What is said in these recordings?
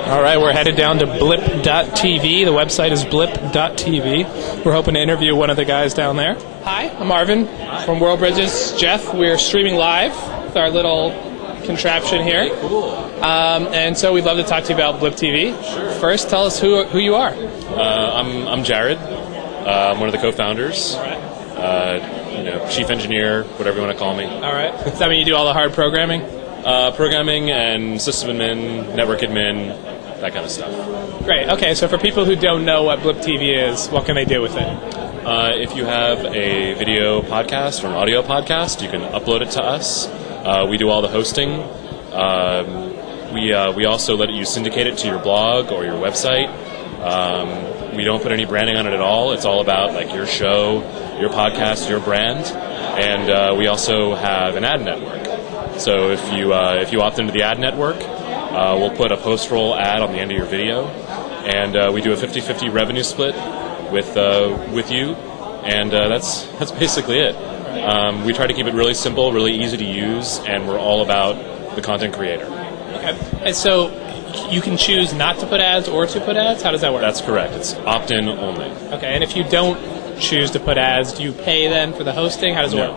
All right, we're headed down to blip.tv. The website is blip.tv. We're hoping to interview one of the guys down there. Hi, I'm Arvind from Worldbridges. Jeff, we're streaming live with our little contraption here. Cool. And so we'd love to talk to you about Blip TV. Sure. First, tell us who you are. I'm Jared. I'm one of the co-founders. All right. Chief engineer, whatever you want to call me. All right. Does that mean you do all the hard programming? Programming and system admin, network admin, that kind of stuff. Great. Okay, so for people who don't know what Blip TV is, what can they do with it? If you have a video podcast or an audio podcast, you can upload it to us. We do all the hosting. We also let you syndicate it to your blog or your website. We don't put any branding on it at all. It's all about like your show, your podcast, your brand. And we also have an ad network. So if you opt into the ad network, we'll put a post-roll ad on the end of your video, and we do a 50-50 revenue split with you, and that's basically it. We try to keep it really simple, really easy to use, and we're all about the content creator. Okay. And so you can choose not to put ads or to put ads? How does that work? That's correct. It's opt-in only. Okay, and if you don't choose to put ads, do you pay then for the hosting? How does it work?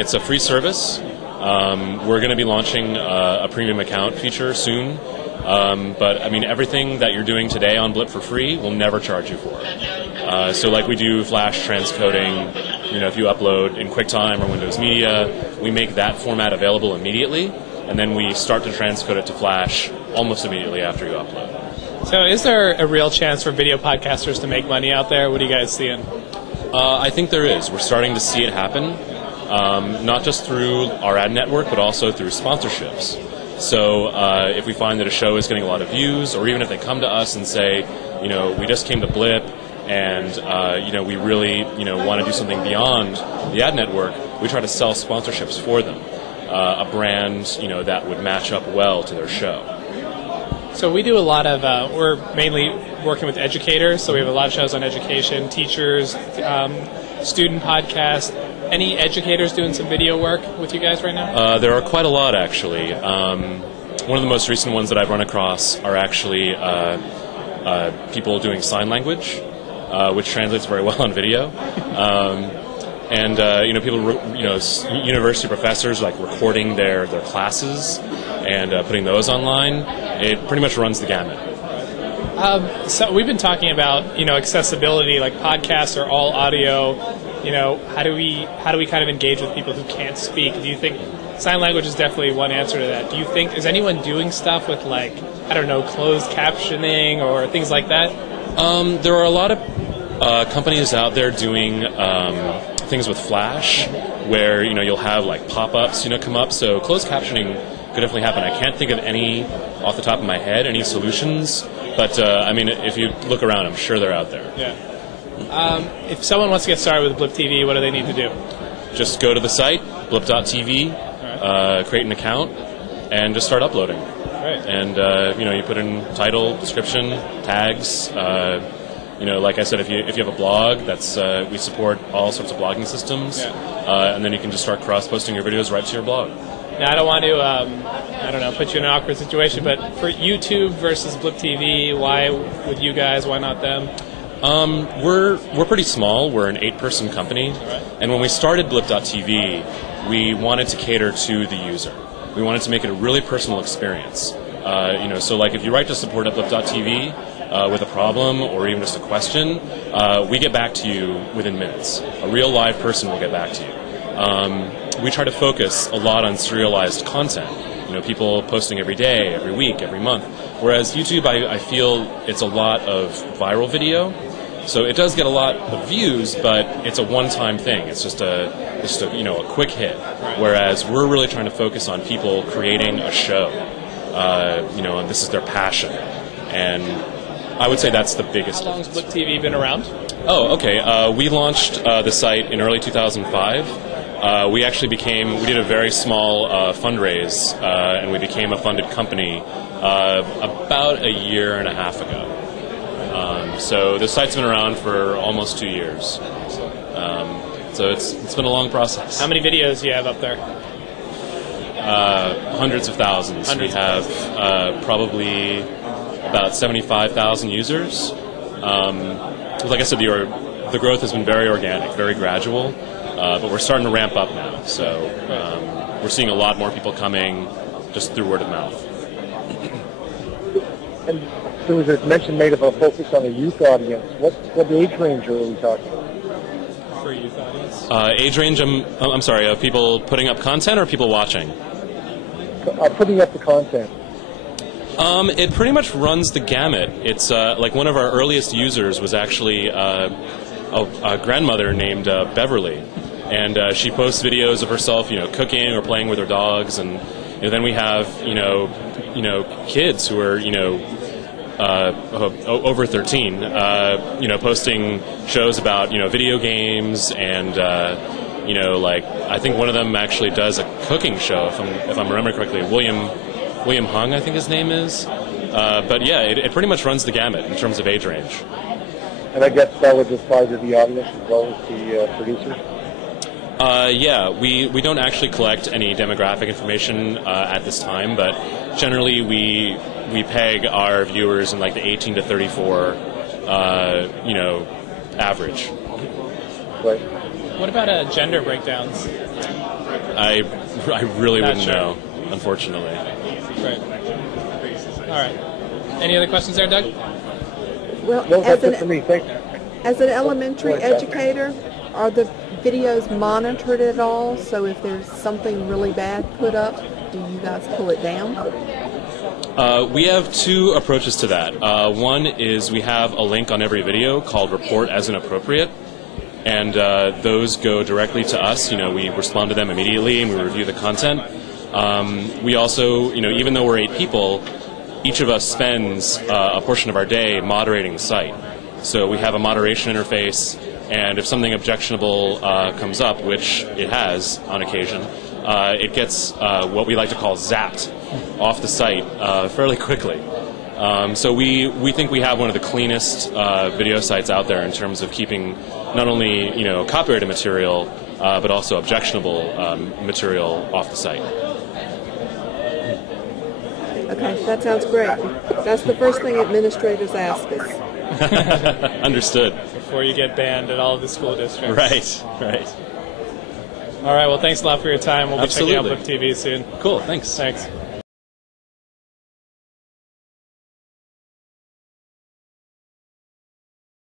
It's a free service. We're going to be launching a premium account feature soon, but I mean everything that you're doing today on Blip for free, we'll never charge you for. So like we do Flash transcoding, if you upload in QuickTime or Windows Media, we make that format available immediately, and then we start to transcode it to Flash almost immediately after you upload. So is there a real chance for video podcasters to make money out there? What are you guys seeing? I think there is. We're starting to see it happen. Not just through our ad network, but also through sponsorships. So if we find that a show is getting a lot of views, or even if they come to us and say, we just came to Blip, and we really want to do something beyond the ad network, we try to sell sponsorships for them, a brand that would match up well to their show. So we do a lot of, we're mainly working with educators, so we have a lot of shows on education, teachers, student podcasts. Any educators doing some video work with you guys right now? There are quite a lot, actually. One of the most recent ones that I've run across are actually people doing sign language, which translates very well on video. People, university professors like recording their classes and putting those online. It pretty much runs the gamut. So we've been talking about accessibility, like podcasts are all audio. How do we kind of engage with people who can't speak? Do you think sign language is definitely one answer to that? Do you think, is anyone doing stuff with closed captioning or things like that? There are a lot of companies out there doing things with Flash, where you'll have like pop-ups come up. So closed captioning could definitely happen. I can't think of any off the top of my head, any solutions. But if you look around, I'm sure they're out there. Yeah. If someone wants to get started with Blip TV, what do they need to do? Just go to the site, blip.tv, right. Create an account, and just start uploading. Right. And you put in title, description, tags. Like I said, if you have a blog, that's we support all sorts of blogging systems, yeah. And then you can just start cross-posting your videos right to your blog. Now, I don't want to, put you in an awkward situation, but for YouTube versus Blip TV, why with you guys? Why not them? We're pretty small. We're an 8-person company, right. And when we started Blip.tv, we wanted to cater to the user. We wanted to make it a really personal experience. So like if you write to support at Blip.tv with a problem or even just a question, we get back to you within minutes. A real live person will get back to you. We try to focus a lot on serialized content. People posting every day, every week, every month. Whereas YouTube, I feel it's a lot of viral video. So it does get a lot of views, but it's a one-time thing. It's just a quick hit. Whereas we're really trying to focus on people creating a show. And this is their passion. And I would say that's the biggest. How long has Blip TV been around? Oh, okay. We launched the site in early 2005. We did a very small fundraise, and we became a funded company about a year and a half ago. So the site's been around for almost 2 years. So it's been a long process. How many videos do you have up there? Hundreds of thousands. We have probably about 75,000 users. Like I said, the growth has been very organic, very gradual, but we're starting to ramp up now. So we're seeing a lot more people coming just through word of mouth. And there was a mention made of a focus on a youth audience. What age range are we talking? For a youth audience? Age range, I'm sorry, of people putting up content or people watching? Putting up the content. It pretty much runs the gamut. It's like one of our earliest users was actually a grandmother named Beverly, and she posts videos of herself, cooking or playing with her dogs, and then we have kids who are over 13, posting shows about video games, and like I think one of them actually does a cooking show, if I'm remembering correctly. William Hung, I think his name is. But yeah, it pretty much runs the gamut in terms of age range. And I guess that would apply to the audience as well as the producers? Yeah, we don't actually collect any demographic information at this time, but generally we peg our viewers in like the 18 to 34, average. Right. What about gender breakdowns? I really Not wouldn't sure. know, unfortunately. Right. All right. Any other questions there, Doug? Well, No, as that's it for me. Thanks. an elementary educator, are the videos monitored at all? So if there's something really bad put up, do you guys pull it down? We have two approaches to that. One is we have a link on every video called Report as Inappropriate, and those go directly to us. We respond to them immediately and we review the content. We also, even though we're 8 people, each of us spends a portion of our day moderating the site. So we have a moderation interface, and if something objectionable comes up, which it has on occasion, it gets what we like to call zapped off the site fairly quickly. So we think we have one of the cleanest video sites out there in terms of keeping not only copyrighted material, but also objectionable material off the site. Okay, that sounds great. That's the first thing administrators ask us. Understood. Before you get banned at all of the school districts. Right. All right, well, thanks a lot for your time. We'll be checking out Absolutely. Book TV soon. Cool, thanks. Thanks.